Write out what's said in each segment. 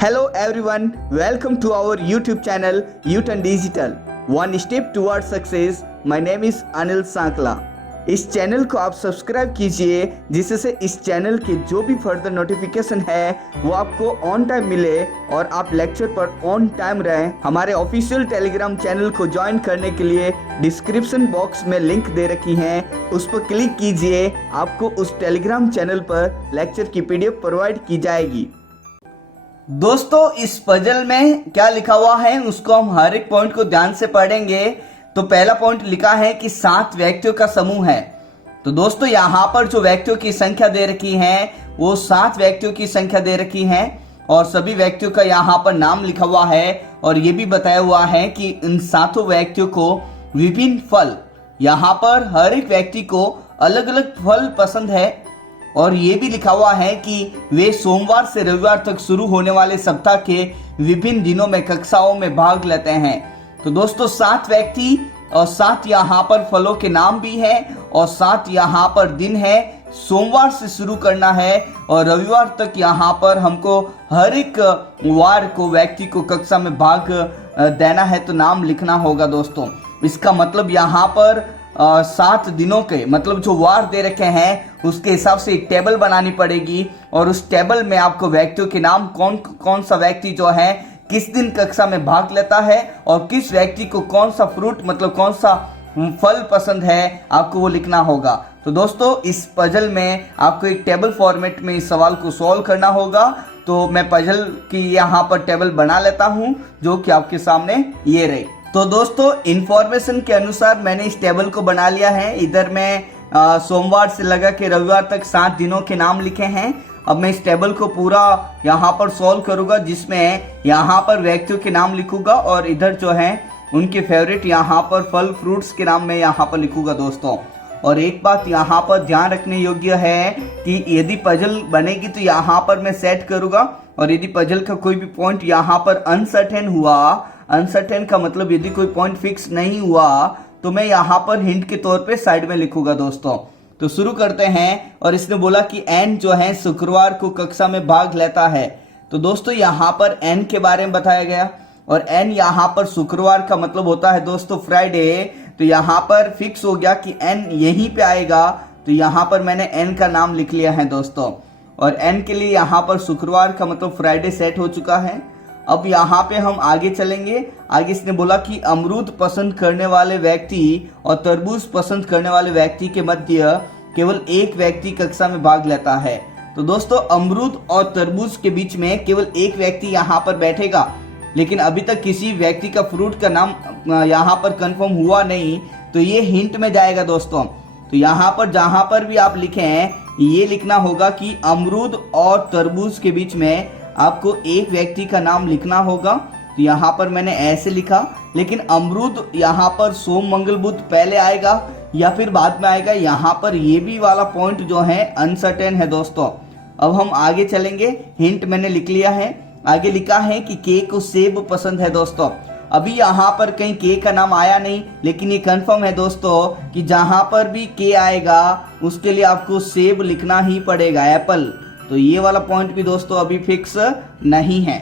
Hello everyone, welcome to our YouTube channel U-Turn Digital. One step towards success. My name is Anil सांकला। इस channel को आप subscribe कीजिए जिससे इस चैनल के जो भी फर्दर नोटिफिकेशन है वो आपको ऑन टाइम मिले और आप लेक्चर पर ऑन टाइम रहें। हमारे ऑफिशियल टेलीग्राम चैनल को ज्वाइन करने के लिए डिस्क्रिप्शन बॉक्स में लिंक दे रखी है, उस पर क्लिक कीजिए। आपको उस टेलीग्राम चैनल पर लेक्चर की PDF प्रोवाइड की जाएगी। दोस्तों, इस पजल में क्या लिखा हुआ है उसको हम हर एक पॉइंट को ध्यान से पढ़ेंगे। तो पहला पॉइंट लिखा है कि 7 व्यक्तियों का समूह है। तो दोस्तों, यहाँ पर जो व्यक्तियों की संख्या दे रखी है वो 7 व्यक्तियों की संख्या दे रखी है और सभी व्यक्तियों का यहाँ पर नाम लिखा हुआ है और ये भी बताया हुआ है कि इन 7 व्यक्तियों को विभिन्न फल, यहाँ पर हर एक व्यक्ति को अलग अलग फल पसंद है और ये भी लिखा हुआ है कि वे सोमवार से रविवार तक शुरू होने वाले सप्ताह के विभिन्न दिनों में कक्षाओं में भाग लेते हैं। तो दोस्तों, 7 व्यक्ति और 7 यहाँ पर फलों के नाम भी हैं और 7 यहाँ पर दिन है। सोमवार से शुरू करना है और रविवार तक यहाँ पर हमको हर एक वार को व्यक्ति को कक्षा में भाग देना है, तो नाम लिखना होगा। दोस्तों, इसका मतलब यहाँ पर 7 दिनों के मतलब जो वार दे रखे हैं उसके हिसाब से एक टेबल बनानी पड़ेगी और उस टेबल में आपको व्यक्तियों के नाम कौन कौन सा व्यक्ति जो है किस दिन कक्षा में भाग लेता है और किस व्यक्ति को कौन सा फ्रूट मतलब कौन सा फल पसंद है आपको वो लिखना होगा। तो दोस्तों, इस पजल में आपको एक टेबल फॉर्मेट में इस सवाल को सॉल्व करना होगा। तो मैं पजल की यहाँ पर टेबल बना लेता हूँ जो कि आपके सामने ये रही। तो दोस्तों, इंफॉर्मेशन के अनुसार मैंने इस टेबल को बना लिया है। इधर मैं सोमवार से लगा के रविवार तक 7 दिनों के नाम लिखे हैं। अब मैं इस टेबल को पूरा यहाँ पर सॉल्व करूंगा जिसमें यहाँ पर व्यक्तियों के नाम लिखूंगा और इधर जो है उनके फेवरेट यहाँ पर फल फ्रूट्स के नाम मैं यहाँ पर लिखूंगा। दोस्तों, और एक बात यहाँ पर ध्यान रखने योग्य है कि यदि पजल बनेगी तो यहाँ पर मैं सेट करूंगा और यदि पजल का कोई भी पॉइंट यहाँ पर अनसर्टेन हुआ, अनसर्टेन का मतलब यदि कोई पॉइंट फिक्स नहीं हुआ तो मैं यहाँ पर हिंट के तौर पे साइड में लिखूंगा। दोस्तों, तो शुरू करते हैं। और इसने बोला कि एन जो है शुक्रवार को कक्षा में भाग लेता है। तो दोस्तों, यहाँ पर एन के बारे में बताया गया और एन यहाँ पर शुक्रवार का मतलब होता है दोस्तों फ्राइडे। तो यहाँ पर फिक्स हो गया कि एन यहीं पे आएगा। तो यहाँ पर मैंने एन का नाम लिख लिया है दोस्तों और एन के लिए यहाँ पर शुक्रवार का मतलब फ्राइडे सेट हो चुका है। अब यहाँ पे हम आगे चलेंगे। आगे इसने बोला कि अमरूद पसंद करने वाले व्यक्ति और तरबूज पसंद करने वाले व्यक्ति के मध्य केवल एक व्यक्ति कक्षा में भाग लेता है। तो दोस्तों, अमरूद और तरबूज के बीच में केवल एक व्यक्ति यहाँ पर बैठेगा, लेकिन अभी तक किसी व्यक्ति का फ्रूट का नाम यहाँ पर कंफर्म हुआ नहीं, तो ये हिंट में जाएगा। दोस्तों, तो यहाँ पर जहाँ पर भी आप लिखे हैं ये लिखना होगा कि अमरूद और तरबूज के बीच में आपको एक व्यक्ति का नाम लिखना होगा। तो यहाँ पर मैंने ऐसे लिखा, लेकिन अमरूद यहाँ पर सोम मंगल बुध पहले आएगा या फिर बाद में आएगा, यहाँ पर ये भी वाला पॉइंट जो है अनसर्टेन है। दोस्तों, अब हम आगे चलेंगे। हिंट मैंने लिख लिया है। आगे लिखा है कि के को सेब पसंद है। दोस्तों, अभी यहाँ पर कहीं के का नाम आया नहीं, लेकिन ये कंफर्म है दोस्तों कि जहाँ पर भी के आएगा उसके लिए आपको सेब लिखना ही पड़ेगा, एप्पल। तो ये वाला पॉइंट भी दोस्तों अभी फिक्स नहीं है।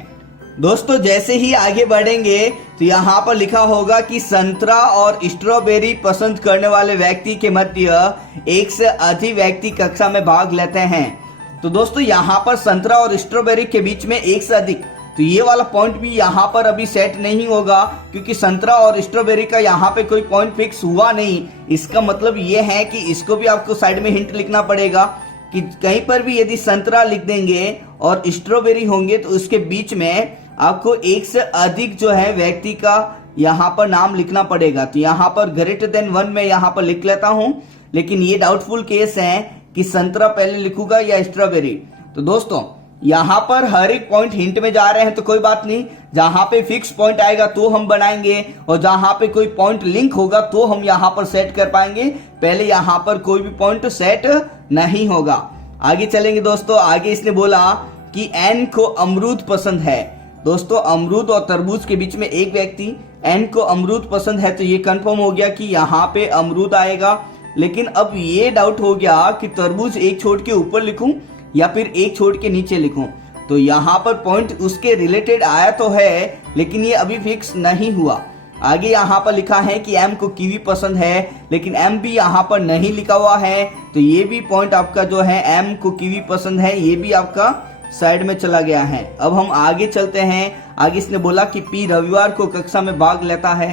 दोस्तों, जैसे ही आगे बढ़ेंगे तो यहाँ पर लिखा होगा कि संतरा और स्ट्रॉबेरी पसंद करने वाले व्यक्ति के मध्य एक से अधिक व्यक्ति कक्षा में भाग लेते हैं। तो दोस्तों, यहाँ पर संतरा और स्ट्रॉबेरी के बीच में एक से अधिक, तो ये वाला पॉइंट भी यहाँ पर अभी सेट नहीं होगा क्योंकि संतरा और स्ट्रॉबेरी का यहाँ पे कोई पॉइंट फिक्स हुआ नहीं। इसका मतलब ये है कि इसको भी आपको साइड में हिंट लिखना पड़ेगा कि कहीं पर भी यदि संतरा लिख देंगे और स्ट्रॉबेरी होंगे तो उसके बीच में आपको एक से अधिक जो है व्यक्ति का यहाँ पर नाम लिखना पड़ेगा। तो यहाँ पर ग्रेटर देन 1 में यहाँ पर लिख लेता हूँ, लेकिन ये डाउटफुल केस है कि संतरा पहले लिखूंगा या स्ट्रॉबेरी। तो दोस्तों, यहाँ पर हर एक पॉइंट हिंट में जा रहे हैं तो कोई बात नहीं, जहां पे फिक्स पॉइंट आएगा तो हम बनाएंगे और जहां पे कोई पॉइंट लिंक होगा तो हम यहाँ पर सेट कर पाएंगे। पहले यहाँ पर कोई भी पॉइंट सेट नहीं होगा। आगे चलेंगे दोस्तों। आगे इसने बोला कि एन को अमरूद पसंद है। दोस्तों, अमरूद और तरबूज के बीच में एक व्यक्ति, एन को अमरूद पसंद है, तो ये कंफर्म हो गया कि यहाँ पे अमरूद आएगा। लेकिन अब ये डाउट हो गया कि तरबूज एक छोड़ के ऊपर लिखूं या फिर एक छोड़ के नीचे लिखूं। तो यहाँ पर पॉइंट उसके रिलेटेड आया तो है, लेकिन ये अभी फिक्स नहीं हुआ। आगे यहाँ पर लिखा है कि एम को कीवी पसंद है, लेकिन एम भी यहाँ पर नहीं लिखा हुआ है, तो ये भी पॉइंट आपका जो है एम को कीवी पसंद है, ये भी आपका साइड में चला गया है। अब हम आगे चलते हैं। आगे इसने बोला कि पी रविवार को कक्षा में भाग लेता है,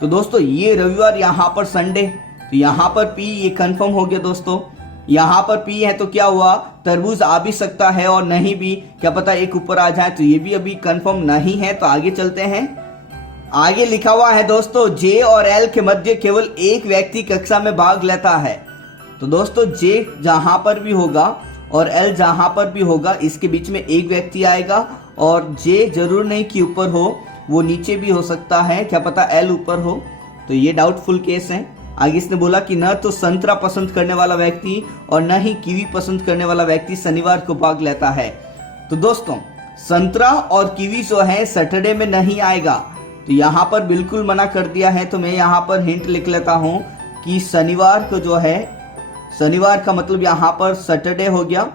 तो दोस्तों ये रविवार यहाँ पर संडे, तो यहाँ पर पी ये कंफर्म हो गया दोस्तों। यहाँ पर पी है तो क्या हुआ, तरबूज आ भी सकता है और नहीं भी, क्या पता एक ऊपर आ जाए, तो ये भी अभी कंफर्म नहीं है। तो आगे चलते हैं। आगे लिखा हुआ है दोस्तों जे और एल के मध्य केवल एक व्यक्ति कक्षा में भाग लेता है। तो दोस्तों जे जहां पर भी होगा और एल जहां पर भी होगा, इसके बीच में एक व्यक्ति आएगा, और जे जरूर नहीं कि ऊपर हो, वो नीचे भी हो सकता है, क्या पता एल ऊपर हो, तो ये डाउटफुल केस है। आगे इसने बोला कि न तो संतरा पसंद करने वाला व्यक्ति और न ही कीवी पसंद करने वाला व्यक्ति शनिवार को भाग लेता है। तो दोस्तों संतरा और कीवी जो है सैटरडे में नहीं आएगा, तो यहाँ पर बिल्कुल मना कर दिया है। तो मैं यहाँ पर हिंट लिख लेता हूँ कि शनिवार को जो है, शनिवार का मतलब यहाँ पर सैटरडे हो गया,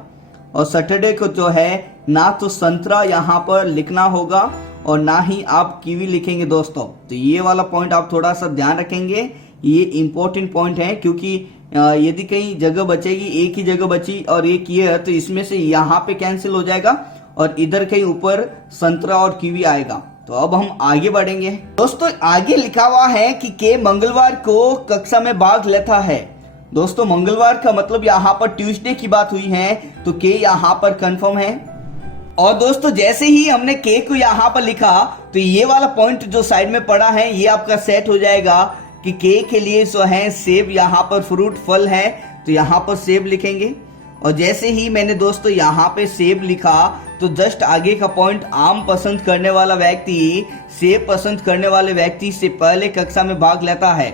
और सैटरडे को जो है ना तो संतरा यहाँ पर लिखना होगा और ना ही आप कीवी लिखेंगे दोस्तों। तो ये वाला पॉइंट आप थोड़ा सा ध्यान रखेंगे, ये इंपॉर्टेंट पॉइंट है, क्योंकि यदि कहीं जगह बचेगी, एक ही जगह बची और एक ये है, तो इसमें से यहाँ पे कैंसिल हो जाएगा और इधर कहीं ऊपर संतरा और कीवी आएगा। तो अब हम आगे बढ़ेंगे दोस्तों। आगे लिखा हुआ है कि के मंगलवार को कक्षा में भाग लेता है। दोस्तों मंगलवार का मतलब यहाँ पर ट्यूसडे की बात हुई है, तो के यहाँ पर कंफर्म है। और दोस्तों जैसे ही हमने के को यहाँ पर लिखा, तो ये वाला पॉइंट जो साइड में पड़ा है ये आपका सेट हो जाएगा कि के लिए जो है सेब यहाँ पर फ्रूट फल है, तो यहाँ पर सेब लिखेंगे। और जैसे ही मैंने दोस्तों यहाँ पे सेब लिखा, तो जस्ट आगे का पॉइंट आम पसंद करने वाला व्यक्ति सेब पसंद करने वाले व्यक्ति से पहले कक्षा में भाग लेता है।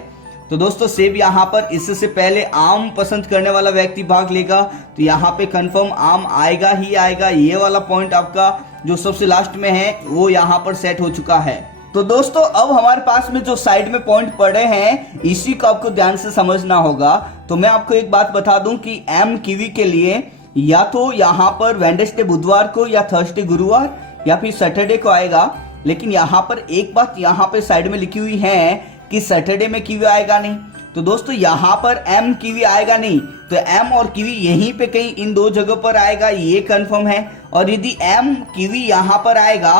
तो दोस्तों सेब यहाँ पर इससे पहले आम पसंद करने वाला व्यक्ति भाग लेगा, तो यहाँ पे कंफर्म आम आएगा ही आएगा। ये वाला पॉइंट आपका जो सबसे लास्ट में है वो यहाँ पर सेट हो चुका है। तो दोस्तों अब हमारे पास में जो साइड में पॉइंट पड़े हैं, इसी को आपको ध्यान से समझना होगा। तो मैं आपको एक बात बता दूं कि एम कीवी के लिए या तो यहाँ पर वेडनेसडे बुधवार को, या थर्सडे गुरुवार, या फिर सैटरडे को आएगा। लेकिन यहाँ पर एक बात यहाँ पे साइड में लिखी हुई है कि सैटरडे में कीवी आएगा नहीं। तो दोस्तों यहाँ पर एम कीवी आएगा नहीं, तो एम और कीवी यहीं पे कहीं इन दो जगह पर आएगा, ये कंफर्म है। और यदि एम कीवी यहाँ पर आएगा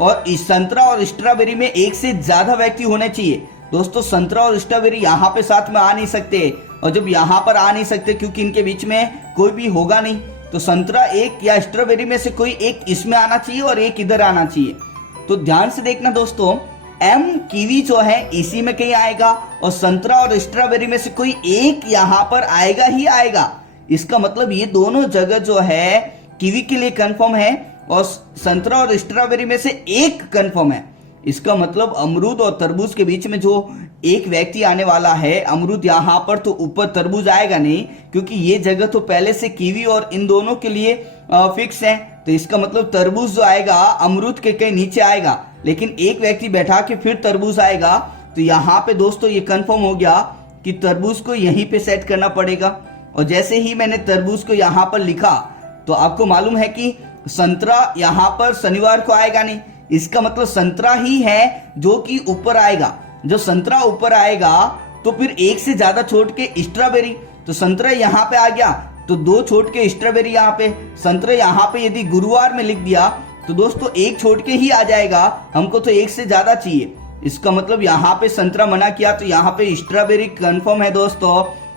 और इस संतरा और स्ट्रॉबेरी में एक से ज्यादा व्यक्ति होने चाहिए। दोस्तों संतरा और स्ट्रॉबेरी यहाँ पे साथ में आ नहीं सकते, और जब यहाँ पर आ नहीं सकते क्योंकि इनके बीच में कोई भी होगा नहीं, तो संतरा एक या स्ट्रॉबेरी में से कोई एक इसमें आना चाहिए और एक इधर आना चाहिए। तो ध्यान से देखना दोस्तों, एम कीवी जो है इसी में कहीं आएगा, और संतरा और स्ट्रॉबेरी में से कोई एक यहाँ पर आएगा ही आएगा। इसका मतलब ये दोनों जगह जो है कीवी के लिए कंफर्म है, और संतरा और स्ट्रॉबेरी में से एक कंफर्म है। इसका मतलब अमरूद और तरबूज के बीच में जो एक व्यक्ति आने वाला है, अमरूद यहाँ पर, तो ऊपर तरबूज आएगा नहीं, क्योंकि ये जगह तो पहले से कीवी और इन दोनों के लिए फिक्स है। तो इसका मतलब तरबूज जो आएगा अमरूद के कहीं नीचे आएगा, लेकिन एक व्यक्ति बैठा के फिर तरबूज आएगा। तो यहाँ पे दोस्तों ये कंफर्म हो गया कि तरबूज को यहीं पे सेट करना पड़ेगा। और जैसे ही मैंने तरबूज को यहाँ पर लिखा, तो आपको मालूम है कि संतरा यहाँ पर शनिवार को आएगा नहीं। इसका मतलब संतरा ही है जो कि ऊपर आएगा। जो संतरा ऊपर आएगा तो फिर एक से ज्यादा छोड़ के स्ट्रॉबेरी, तो संतरा यहाँ पे आ गया, तो दो छोड़ के स्ट्रॉबेरी यहाँ पे। संतरा यहाँ पे यदि गुरुवार में लिख दिया तो दोस्तों एक छोड़ के ही आ जाएगा, हमको तो एक से ज्यादा चाहिए। इसका मतलब यहाँ पे संतरा मना किया, तो यहाँ पे स्ट्रॉबेरी कंफर्म है दोस्तों।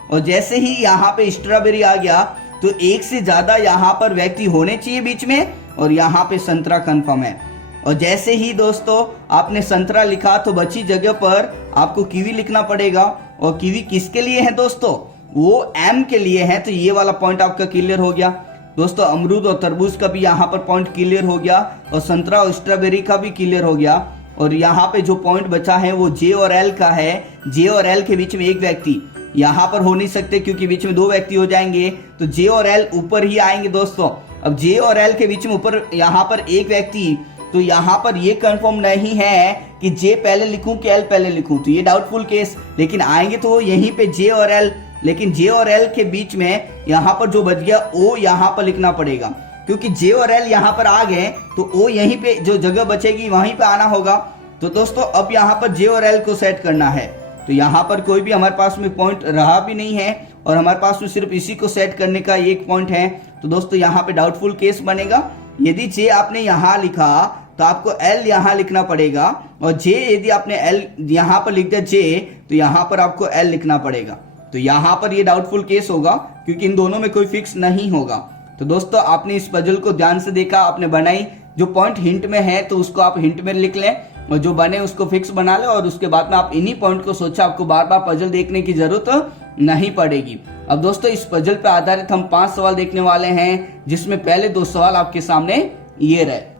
और जैसे ही यहाँ पे स्ट्रॉबेरी आ गया, तो एक से ज्यादा यहाँ पर व्यक्ति होने चाहिए बीच में, और यहाँ पे संतरा कंफर्म है। और जैसे ही दोस्तों आपने संतरा लिखा, तो बची जगह पर आपको कीवी लिखना पड़ेगा। और कीवी किसके लिए है दोस्तों, वो एम के लिए है। तो ये वाला पॉइंट आपका क्लियर हो गया दोस्तों। अमरूद और तरबूज का भी यहाँ पर पॉइंट क्लियर हो गया, और संतरा और स्ट्रॉबेरी का भी क्लियर हो गया। और यहाँ पे जो पॉइंट बचा है वो जे और एल का है। जे और एल के बीच में एक व्यक्ति यहाँ पर हो नहीं सकते, क्योंकि बीच में दो व्यक्ति हो जाएंगे, तो जे और एल ऊपर ही आएंगे दोस्तों। अब जे और एल के बीच में ऊपर यहाँ पर एक व्यक्ति, तो यहाँ पर ये कंफर्म नहीं है कि जे पहले लिखूं कि एल पहले लिखूं, तो ये डाउटफुल केस। लेकिन आएंगे तो यहीं पे जे और एल, लेकिन जे और एल के बीच में यहाँ पर जो बच गया ओ यहाँ पर लिखना पड़ेगा। क्योंकि जे और एल यहाँ पर आ गए तो ओ यहीं पे जो जगह बचेगी वहीं पे आना होगा। तो दोस्तों अब यहाँ पर जे और एल को सेट करना है। तो यहाँ पर कोई भी हमारे पास में पॉइंट रहा भी नहीं है और हमारे पास में सिर्फ इसी को सेट करने का एक पॉइंट है। तो दोस्तों यहाँ पे डाउटफुल केस बनेगा। यदि जे आपने यहाँ लिखा तो आपको एल यहाँ लिखना पड़ेगा, और जे यदि आपने एल यहाँ पर लिख दिया जे, तो यहाँ पर आपको एल लिखना पड़ेगा। तो यहाँ पर ये डाउटफुल केस होगा क्योंकि इन दोनों में कोई फिक्स नहीं होगा। तो दोस्तों आपने इस पजल को ध्यान से देखा, आपने बनाई, जो पॉइंट हिंट में है तो उसको आप हिंट में लिख लें और जो बने उसको फिक्स बना लें, और उसके बाद में आप इन्हीं पॉइंट को सोचा, आपको बार बार पजल देखने की जरूरत नहीं पड़ेगी। अब दोस्तों इस पजल पर आधारित हम 5 सवाल देखने वाले हैं, जिसमें पहले 2 सवाल आपके सामने ये रहे।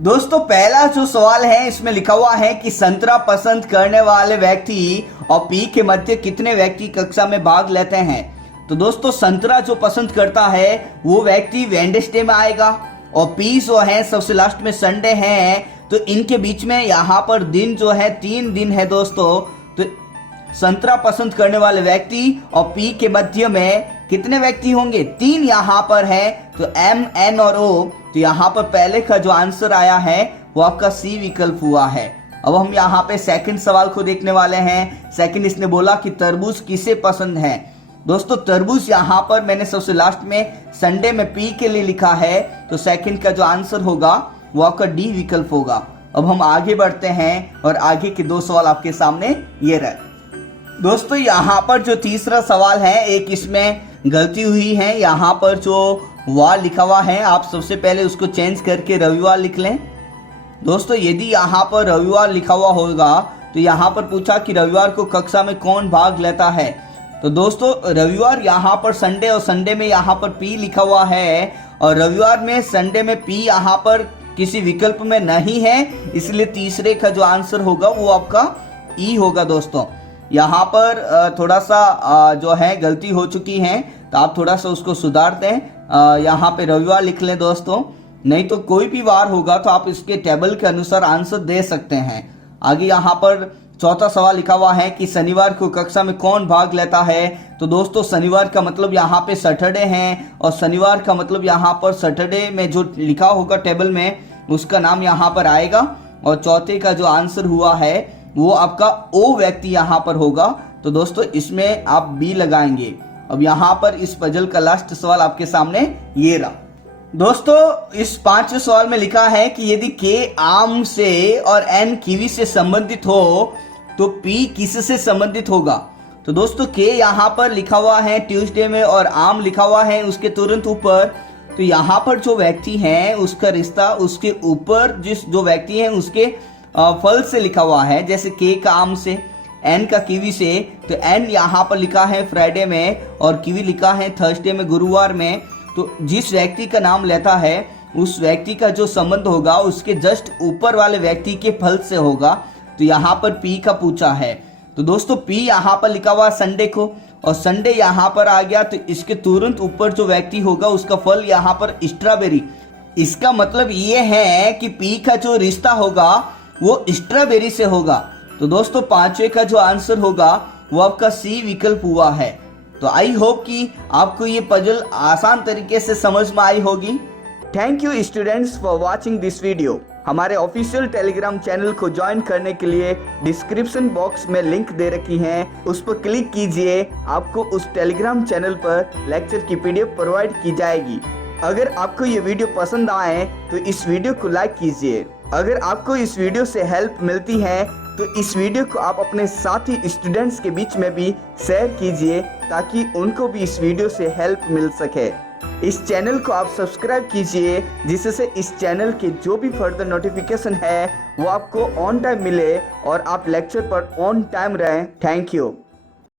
दोस्तों पहला जो सवाल है इसमें लिखा हुआ है कि संतरा पसंद करने वाले व्यक्ति और पी के मध्य कितने व्यक्ति कक्षा में भाग लेते हैं। तो दोस्तों संतरा जो पसंद करता है वो व्यक्ति वेडनेसडे में आएगा, और पी जो है सबसे लास्ट में संडे है। तो इनके बीच में यहाँ पर दिन जो है 3 दिन है दोस्तों। तो संतरा पसंद करने वाले व्यक्ति और पी के मध्य में कितने व्यक्ति होंगे, 3 यहाँ पर है। तो एम, एन और ओ। तो यहाँ पर पहले का जो आंसर आया है वो आपका सी विकल्प हुआ है। अब हम यहाँ पे सेकंड सवाल को देखने वाले हैं। सेकंड इसने बोला कि तरबूज किसे पसंद है। दोस्तों तरबूज यहाँ पर मैंने सबसे लास्ट में संडे में पी के लिए लिखा है, तो सेकंड का जो आंसर होगा वो आपका डी विकल्प होगा। अब हम आगे बढ़ते हैं और आगे के 2 सवाल आपके सामने ये रहे। दोस्तों यहाँ पर जो तीसरा सवाल है, एक इसमें गलती हुई है। यहाँ पर जो वार लिखा हुआ है आप सबसे पहले उसको चेंज करके रविवार लिख लें। दोस्तों यदि यहाँ पर रविवार लिखा हुआ होगा तो यहाँ पर पूछा कि रविवार को कक्षा में कौन भाग लेता है। तो दोस्तों रविवार यहाँ पर संडे, और संडे में यहाँ पर पी लिखा हुआ है, और रविवार में संडे में पी यहाँ पर किसी विकल्प में नहीं है, इसलिए तीसरे का जो आंसर होगा वो आपका ई होगा। दोस्तों यहाँ पर थोड़ा सा जो है गलती हो चुकी है, तो आप थोड़ा सा उसको सुधार दें। यहाँ पे रविवार लिख लें दोस्तों, नहीं तो कोई भी वार होगा तो आप इसके टेबल के अनुसार आंसर दे सकते हैं। आगे यहाँ पर चौथा सवाल लिखा हुआ है कि शनिवार को कक्षा में कौन भाग लेता है। तो दोस्तों शनिवार का मतलब यहाँ पे सैटरडे है, और शनिवार का मतलब यहाँ पर सैटरडे में जो लिखा होगा टेबल में उसका नाम यहाँ पर आएगा, और चौथे का जो आंसर हुआ है वो आपका ओ व्यक्ति यहाँ पर होगा। तो दोस्तों इसमें आप बी लगाएंगे। अब यहाँ पर इस पजल का लास्ट सवाल आपके सामने ये रहा। दोस्तों इस 5वें सवाल में लिखा है कि यदि के आम से और एन कीवी से संबंधित हो तो पी किससे संबंधित होगा। तो दोस्तों के यहाँ पर लिखा हुआ है ट्यूसडे में, और आम लिखा हुआ है उसके तुरंत ऊपर। तो यहाँ पर जो व्यक्ति है उसका रिश्ता उसके ऊपर जिस जो व्यक्ति है उसके फल से लिखा हुआ है। जैसे के का आम से, एन का कीवी से, तो एन यहाँ पर लिखा है फ्राइडे में और कीवी लिखा है थर्सडे में, गुरुवार में। तो जिस व्यक्ति का नाम लेता है उस व्यक्ति का जो संबंध होगा उसके जस्ट ऊपर वाले व्यक्ति के फल से होगा। तो यहाँ पर पी का पूछा है। तो दोस्तों पी यहाँ पर लिखा हुआ संडे को, और संडे यहाँ पर आ गया, तो इसके तुरंत ऊपर जो व्यक्ति होगा उसका फल यहाँ पर स्ट्रॉबेरी। इसका मतलब ये है कि पी का जो रिश्ता होगा वो स्ट्रॉबेरी से होगा। तो दोस्तों 5वें का जो आंसर होगा वो आपका सी विकल्प हुआ है। तो आई होप कि आपको ये पजल आसान तरीके से समझ में आई होगी। Thank you students for watching this video. हमारे ऑफिशियल टेलीग्राम चैनल को ज्वाइन करने के लिए डिस्क्रिप्शन बॉक्स में लिंक दे रखी है, उस पर क्लिक कीजिए। आपको उस टेलीग्राम चैनल पर लेक्चर की PDF प्रोवाइड की जाएगी। अगर आपको ये वीडियो पसंद आए तो इस वीडियो को लाइक कीजिए। अगर आपको इस वीडियो से हेल्प मिलती है तो इस वीडियो को आप अपने साथी स्टूडेंट्स के बीच में भी शेयर कीजिए, ताकि उनको भी इस वीडियो से हेल्प मिल सके। इस चैनल को आप सब्सक्राइब कीजिए, जिससे इस चैनल के जो भी फर्दर नोटिफिकेशन है वो आपको ऑन टाइम मिले और आप लेक्चर पर ऑन टाइम रहें। Thank you.